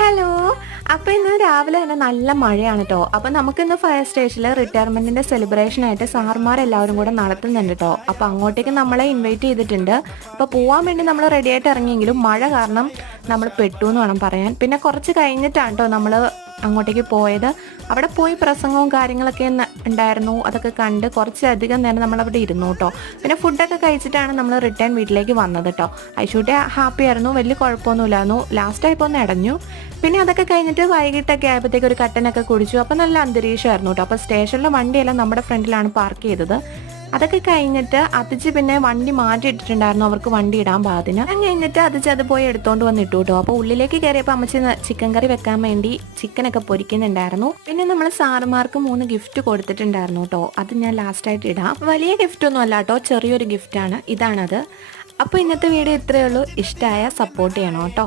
Hello. അപ്പോൾ ഇന്ന് രാവിലെ തന്നെ നല്ല മഴയാണ് കേട്ടോ. അപ്പോൾ നമുക്കിന്ന് ഫയർ സ്റ്റേഷനിൽ റിട്ടയർമെൻറ്റിൻ്റെ സെലിബ്രേഷനായിട്ട് സാറുമാരെല്ലാവരും കൂടെ നടത്തുന്നുണ്ട് കേട്ടോ. അപ്പോൾ അങ്ങോട്ടേക്ക് നമ്മളെ ഇൻവൈറ്റ് ചെയ്തിട്ടുണ്ട്. അപ്പോൾ പോകാൻ വേണ്ടി നമ്മൾ റെഡിയായിട്ട് ഇറങ്ങിയെങ്കിലും മഴ കാരണം നമ്മൾ പെട്ടു എന്ന് വേണം പറയാൻ. പിന്നെ കുറച്ച് കഴിഞ്ഞിട്ടാണ് കേട്ടോ നമ്മൾ അങ്ങോട്ടേക്ക് പോയത്. അവിടെ പോയി പ്രസംഗവും കാര്യങ്ങളൊക്കെ ഉണ്ടായിരുന്നു. അതൊക്കെ കണ്ട് കുറച്ചധികം നേരം നമ്മളവിടെ ഇരുന്നു കേട്ടോ. പിന്നെ ഫുഡൊക്കെ കഴിച്ചിട്ടാണ് നമ്മൾ റിട്ടേൺ വീട്ടിലേക്ക് വന്നത് കേട്ടോ. ഐഷൂട്ടി ഹാപ്പി ആയിരുന്നു, വലിയ കുഴപ്പമൊന്നുമില്ലായിരുന്നു. ലാസ്റ്റായപ്പോൾ ഒന്ന് ഇടഞ്ഞു. പിന്നെ അതൊക്കെ കഴിഞ്ഞിട്ട് വൈകിട്ടൊക്കെ ആയപ്പോഴത്തേക്ക് ഒരു കട്ടനൊക്കെ കുടിച്ചു. അപ്പോൾ നല്ല അന്തരീക്ഷമായിരുന്നു കേട്ടോ. അപ്പോൾ സ്റ്റേഷനിലെ വണ്ടിയെല്ലാം നമ്മുടെ ഫ്രണ്ടിലാണ് പാർക്ക് ചെയ്തത്. അതൊക്കെ കഴിഞ്ഞിട്ട് അതിച്ച് പിന്നെ വണ്ടി മാറ്റിയിട്ടിട്ടുണ്ടായിരുന്നു അവർക്ക് വണ്ടി ഇടാൻ പാകത്തിന്. അത് കഴിഞ്ഞിട്ട് അതിച്ച് അത് പോയി എടുത്തോണ്ട് വന്നിട്ടു കേട്ടോ. അപ്പോൾ ഉള്ളിലേക്ക് കയറിയപ്പോൾ അമ്മച്ചി ചിക്കൻ കറി വെക്കാൻ വേണ്ടി ചിക്കനൊക്കെ പൊരിക്കുന്നുണ്ടായിരുന്നു. പിന്നെ നമ്മൾ സാറുമാർക്ക് 3 ഗിഫ്റ്റ് കൊടുത്തിട്ടുണ്ടായിരുന്നു കേട്ടോ. അത് ഞാൻ ലാസ്റ്റായിട്ട് ഇടാം. വലിയ ഗിഫ്റ്റ് ഒന്നും അല്ല കേട്ടോ, ചെറിയൊരു ഗിഫ്റ്റാണ്. ഇതാണത്. അപ്പോൾ ഇന്നത്തെ വീഡിയോ ഇത്രയേ ഉള്ളൂ. ഇഷ്ടമായ സപ്പോർട്ട് ചെയ്യണം കേട്ടോ.